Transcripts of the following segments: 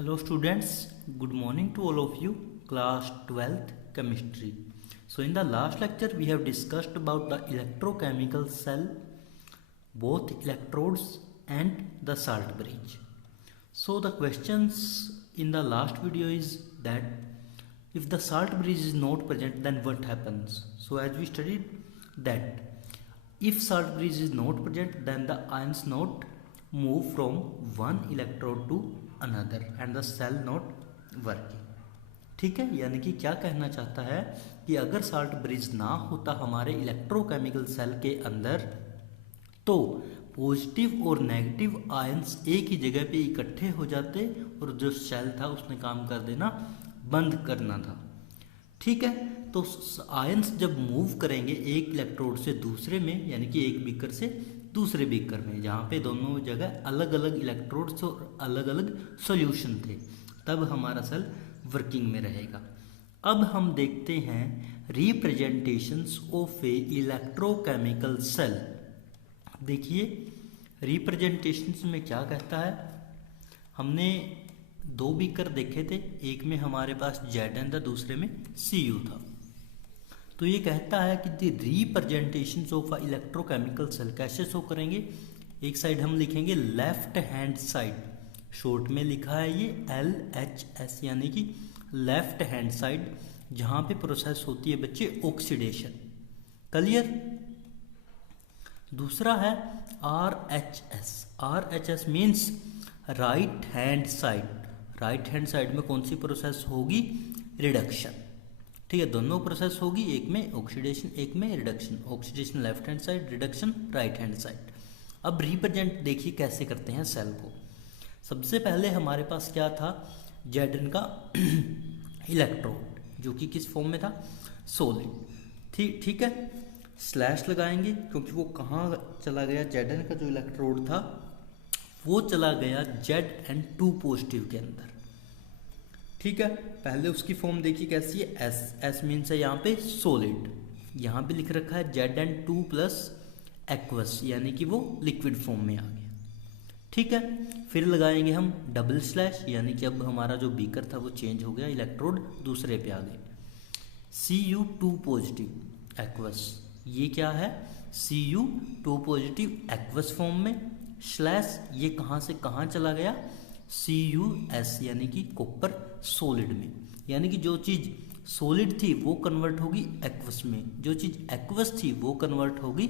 Hello students, good morning to all of you, class 12th chemistry. So in the last lecture we have discussed about the electrochemical cell, both electrodes and the salt bridge. So the questions in the last video is that if the salt bridge is not present, then what happens? So as we studied that if salt bridge is not present, then the ions not move from one electrode to another and the cell not working. ठीक है, यानी कि क्या कहना चाहता है कि अगर साल्ट ब्रिज ना होता हमारे इलेक्ट्रोकेमिकल सेल के अंदर तो पॉजिटिव और नेगेटिव आयंस एक ही जगह पे इकट्ठे हो जाते और जो सेल था उसने काम कर देना बंद करना था। ठीक है, तो आयंस जब मूव करेंगे एक इलेक्ट्रोड से दूसरे में, यानी कि एक बीकर से दूसरे बीकर में, जहाँ पे दोनों जगह अलग अलग इलेक्ट्रोड्स और अलग अलग सॉल्यूशन थे, तब हमारा सेल वर्किंग में रहेगा। अब हम देखते हैं representations of a electrochemical cell. देखिए रिप्रेजेंटेशंस में क्या कहता है, हमने दो बीकर देखे थे, एक में हमारे पास Zn था, दूसरे में Cu था। तो ये कहता है कि the representations of a electrochemical cell कैसे शो करेंगे। एक साइड हम लिखेंगे लेफ्ट हैंड साइड, शॉर्ट में लिखा है ये LHS, यानी कि लेफ्ट हैंड साइड, जहाँ पे प्रोसेस होती है बच्चे ऑक्सीडेशन। क्लियर। दूसरा है RHS, RHS means right hand side. Right hand side में कौन सी प्रोसेस होगी, रिडक्शन। ठीक है, दोनों प्रोसेस होगी, एक में ऑक्सीडेशन एक में reduction. Oxidation left hand side, reduction right hand side. अब रिप्रेजेंट देखिए कैसे करते हैं सेल को। सबसे पहले हमारे पास क्या था, Zn का इलेक्ट्रोड, जो कि किस फॉर्म में था, सॉलिड। ठीक है, स्लैश लगाएंगे क्योंकि वो कहाँ चला गया, Zn का जो इलेक्ट्रोड था वो चला गया Zn2 पॉजिटिव के अंदर। ठीक है, पहले उसकी फॉर्म देखिए कैसी है, S मीन्स है यहाँ पे सॉलिड, यहाँ पे लिख रखा है Zn2 प्लस एक्वस, यानी कि वो लिक्विड फॉर्म में आ गया। ठीक है, फिर लगाएंगे हम डबल स्लैश, यानी कि अब हमारा जो बीकर था वो चेंज हो गया, इलेक्ट्रोड दूसरे पे आ गए। Cu2 पॉजिटिव एक्वस, ये क्या है, Cu2 पॉजिटिव एक्वस फॉर्म में, स्लैश ये कहाँ से कहाँ चला गया, Cus, यानी कि कॉपर सॉलिड में। यानी कि जो चीज़ सॉलिड थी वो कन्वर्ट होगी एक्वस में, जो चीज़ एक्वस थी वो कन्वर्ट होगी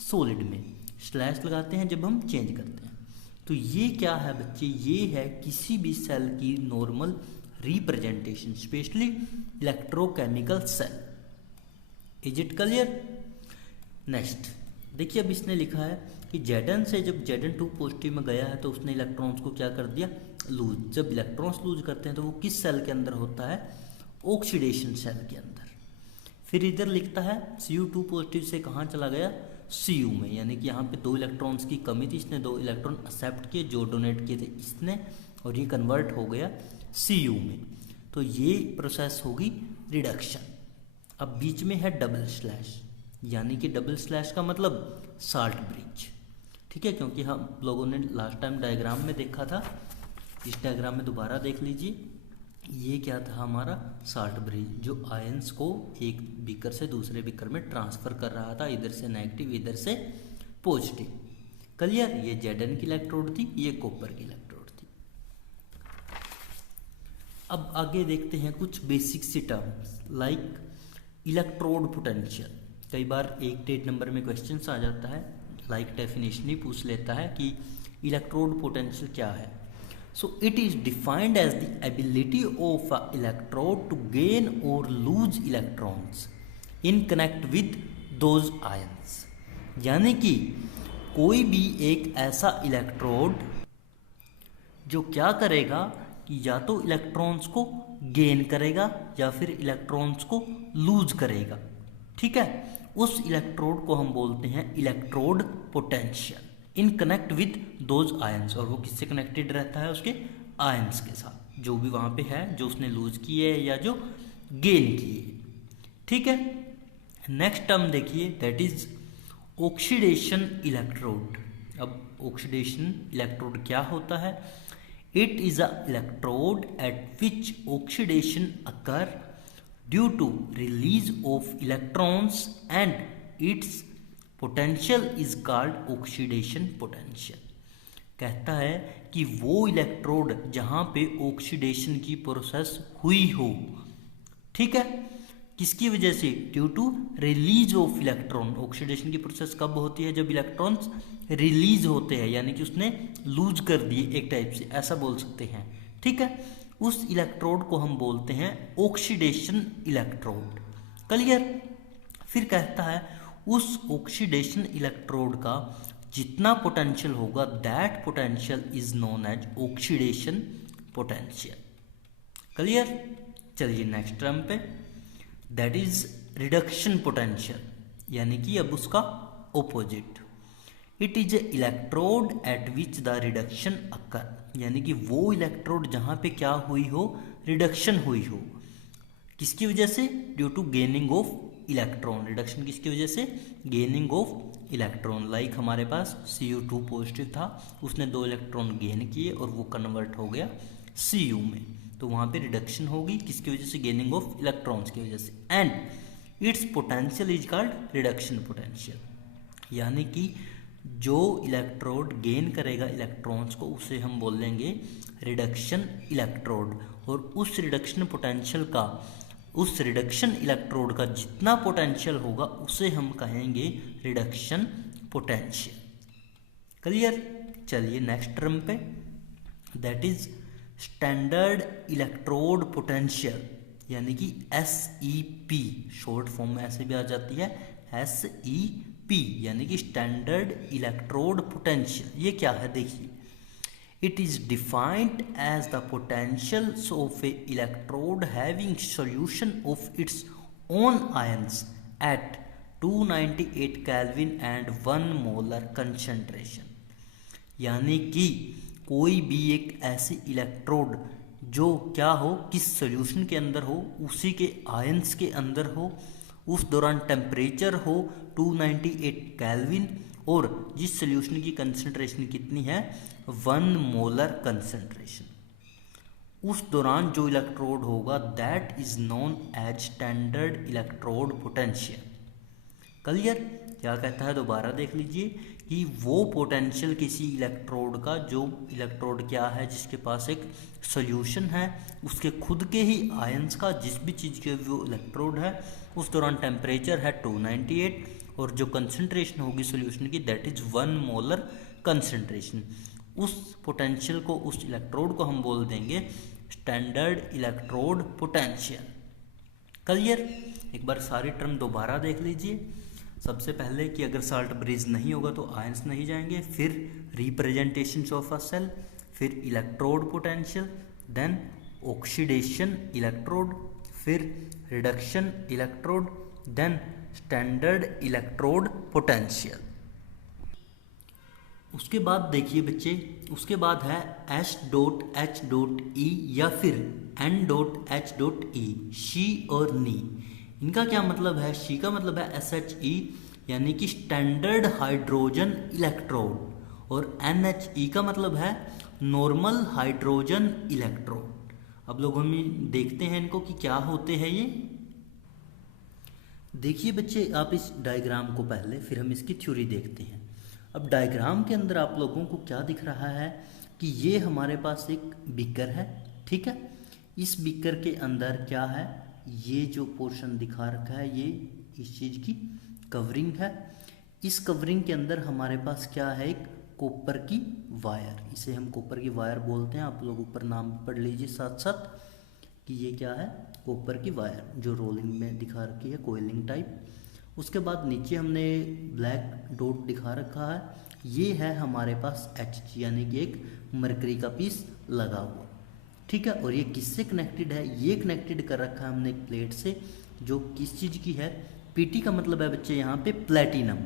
सॉलिड में। स्लैश लगाते हैं जब हम चेंज करते हैं। तो ये क्या है बच्चे, ये है किसी भी सेल की normal representation, specially electrochemical cell. Is it clear. Next देखिए, अब इसने लिखा है कि Zn से जब Zn2 पॉजिटिव में गया है तो उसने इलेक्ट्रॉन्स को क्या कर दिया, लूज। जब इलेक्ट्रॉन्स लूज करते हैं तो वो किस सेल के अंदर होता है, ऑक्सीडेशन सेल के अंदर। फिर इधर लिखता है Cu2 पॉजिटिव से कहाँ चला गया, Cu में, यानी कि यहाँ पे दो इलेक्ट्रॉन्स की कमी थी, इसने दो इलेक्ट्रॉन एक्सेप्ट किए, जो डोनेट किए थे इसने, और ये कन्वर्ट हो गया Cu में। तो ये प्रोसेस होगी रिडक्शन। अब बीच में है डबल स्लैश, यानी कि डबल स्लैश का मतलब साल्ट ब्रिज। ठीक है, क्योंकि हम लोगों ने लास्ट टाइम डायग्राम में देखा था, इस डायग्राम में दोबारा देख लीजिए, ये क्या था हमारा साल्ट ब्रिज, जो आयंस को एक बीकर से दूसरे बीकर में ट्रांसफर कर रहा था, इधर से नेगेटिव इधर से पॉजिटिव। क्लियर। ये Zn की इलेक्ट्रोड थी, ये कॉपर की इलेक्ट्रोड थी। अब आगे देखते हैं कुछ बेसिक सी टर्म्स लाइक इलेक्ट्रोड पोटेंशियल। कई बार एक डेट नंबर में क्वेश्चंस आ जाता है, लाइक डेफिनेशन ही पूछ लेता है कि इलेक्ट्रोड पोटेंशियल क्या है। So it is defined as the ability of a electrode to gain और lose electrons in connect with those ions. यानी कि कोई भी एक ऐसा इलेक्ट्रोड जो क्या करेगा कि या तो इलेक्ट्रॉन्स को गेन करेगा या फिर इलेक्ट्रॉन्स को लूज करेगा। ठीक है, उस इलेक्ट्रोड को हम बोलते हैं electrode potential in connect with those ions. और वो किससे कनेक्टेड रहता है, उसके आयंस के साथ, जो भी वहाँ पे है, जो उसने लूज किए या जो गेन किए। ठीक है, नेक्स्ट टर्म देखिए, दैट इज ऑक्सीडेशन इलेक्ट्रोड। अब ऑक्सीडेशन इलेक्ट्रोड क्या होता है, It is a electrode at which oxidation occur due to release of electrons and its potential is called oxidation potential। कहता है कि वो इलेक्ट्रोड जहाँ पे ऑक्सीडेशन की प्रोसेस हुई हो, ठीक है, किसकी वजह से? Due to release of electron. Oxidation की प्रोसेस कब होती है? जब इलेक्ट्रॉन्स रिलीज होते हैं, यानी कि उसने लूज कर दिए एक टाइप से, ऐसा बोल सकते हैं, ठीक है। उस इलेक्ट्रोड को हम बोलते हैं ऑक्सीडेशन इलेक्ट्रोड। क्लियर? फिर कहता है उस ऑक्सीडेशन इलेक्ट्रोड का जितना पोटेंशियल होगा that potential is known as oxidation potential. Clear? चलिए नेक्स्ट टर्म पे, दैट इज रिडक्शन पोटेंशियल, यानी कि अब उसका opposite. It is a electrode at which the reduction occur, यानी कि वो इलेक्ट्रोड जहां पे क्या हुई हो? रिडक्शन हुई हो। किसकी वजह से? Due to gaining of electron. Reduction किसकी वजह से? Gaining of electron. लाइक हमारे पास Cu2 पॉजिटिव था, उसने 2 इलेक्ट्रॉन गेन किए और वो कन्वर्ट हो गया Cu में, तो वहां पे रिडक्शन होगी। किसकी वजह से? गेनिंग ऑफ इलेक्ट्रॉन्स की वजह से। And it's potential is called reduction potential, यानी कि जो इलेक्ट्रोड गेन करेगा इलेक्ट्रॉन्स को उसे हम बोलेंगे रिडक्शन इलेक्ट्रोड। और उस रिडक्शन पोटेंशियल का, उस रिडक्शन इलेक्ट्रोड का जितना पोटेंशियल होगा उसे हम कहेंगे रिडक्शन पोटेंशियल। क्लियर? चलिए नेक्स्ट टर्म पे, that is standard electrode potential, यानी कि SEP, शॉर्ट फॉर्म में ऐसे भी आ जाती है SEP, यानी कि स्टैंडर्ड इलेक्ट्रोड पोटेंशियल। ये क्या है? देखिए, it is defined as the potential of a electrode having solution of its own ions at 298 kelvin and 1 molar concentration. यानी कि कोई भी एक ऐसी इलेक्ट्रोड जो क्या हो, किस सॉल्यूशन के अंदर हो, उसी के आयंस के अंदर हो, उस दौरान टेम्परेचर हो 298 केल्विन, और जिस सॉल्यूशन की कंसंट्रेशन कितनी है? 1 मोलर कंसंट्रेशन। उस दौरान जो इलेक्ट्रोड होगा that is known as standard electrode potential. Clear? क्या कहता है? दोबारा देख लीजिए कि वो पोटेंशियल किसी इलेक्ट्रोड का, जो इलेक्ट्रोड क्या है? जिसके पास एक सॉल्यूशन है, उसके खुद के ही आयंस का, जिस भी चीज़ के वो इलेक्ट्रोड है, उस दौरान टेम्परेचर है 298 और जो कंसंट्रेशन होगी सॉल्यूशन की दैट इज 1 मोलर कंसंट्रेशन। उस पोटेंशियल को, उस इलेक्ट्रोड को हम बोल देंगे स्टैंडर्ड इलेक्ट्रोड पोटेंशियल। क्लियर? एक बार सारी टर्म दोबारा देख लीजिए। सबसे पहले कि अगर साल्ट ब्रिज नहीं होगा तो आयंस नहीं जाएंगे, फिर रिप्रेजेंटेशन ऑफ अ सेल, फिर electrode potential, then oxidation electrode, फिर reduction electrode, then standard electrode potential. उसके बाद देखिए बच्चे, उसके बाद है S.H.E या फिर N.H.E, शी और नी। इनका क्या मतलब है? शी का मतलब है SHE, यानी कि स्टैंडर्ड हाइड्रोजन इलेक्ट्रोड, और NHE का मतलब है नॉर्मल हाइड्रोजन इलेक्ट्रोड। अब लोग हम देखते हैं इनको कि क्या होते हैं ये। देखिए बच्चे, आप इस डायग्राम को पहले, फिर हम इसकी थ्योरी देखते हैं। अब डायग्राम के अंदर आप लोगों को क्या दिख रहा है कि ये हमारे पास एक बीकर है, ठीक है। इस बीकर के अंदर क्या है? ये जो पोर्शन दिखा रखा है ये इस चीज़ की कवरिंग है। इस कवरिंग के अंदर हमारे पास क्या है? एक कॉपर की वायर, इसे हम कॉपर की वायर बोलते हैं। आप लोग ऊपर नाम पढ़ लीजिए साथ साथ कि ये क्या है? कॉपर की वायर, जो रोलिंग में दिखा रखी है, कोयलिंग टाइप। उसके बाद नीचे हमने ब्लैक डॉट दिखा रखा है, ये है हमारे पास Hg, यानी कि एक मरकरी का पीस लगा हुआ, ठीक है। और ये किससे कनेक्टेड है? ये कनेक्टेड कर रखा है हमने एक प्लेट से, जो किस चीज़ की है? Pt का मतलब है बच्चे यहाँ पे प्लेटिनम,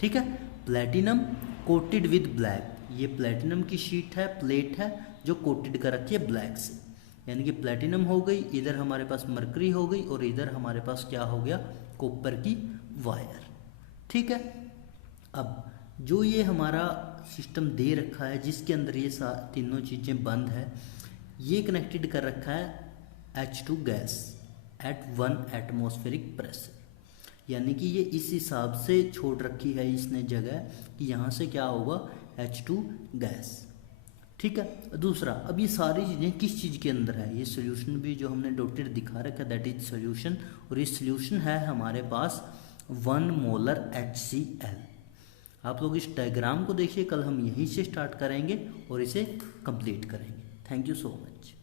ठीक है। प्लेटिनम कोटेड विद ब्लैक, ये प्लेटिनम की शीट है, प्लेट है जो कोटेड कर रखी है ब्लैक से, यानी कि प्लेटिनम हो गई, इधर हमारे पास मरकरी हो गई, और इधर हमारे पास क्या हो गया? कॉपर की वायर, ठीक है। अब जो ये हमारा सिस्टम दे रखा है जिसके अंदर ये तीनों चीज़ें बंद है, ये कनेक्टेड कर रखा है H2 gas at 1 atmospheric pressure, यानी कि ये इस हिसाब से छोड़ रखी है इसने जगह कि यहाँ से क्या होगा H2 गैस। ठीक है। दूसरा, अब ये सारी चीज़ें किस चीज़ के अंदर है, ये सोल्यूशन भी जो हमने डॉटेड दिखा रखा है दैट इज सोल्यूशन, और ये सोल्यूशन है हमारे पास 1 मोलर HCl। आप लोग इस डायग्राम को देखिए, कल हम यहीं से स्टार्ट करेंगे और इसे कंप्लीट करेंगे। Thank you so much.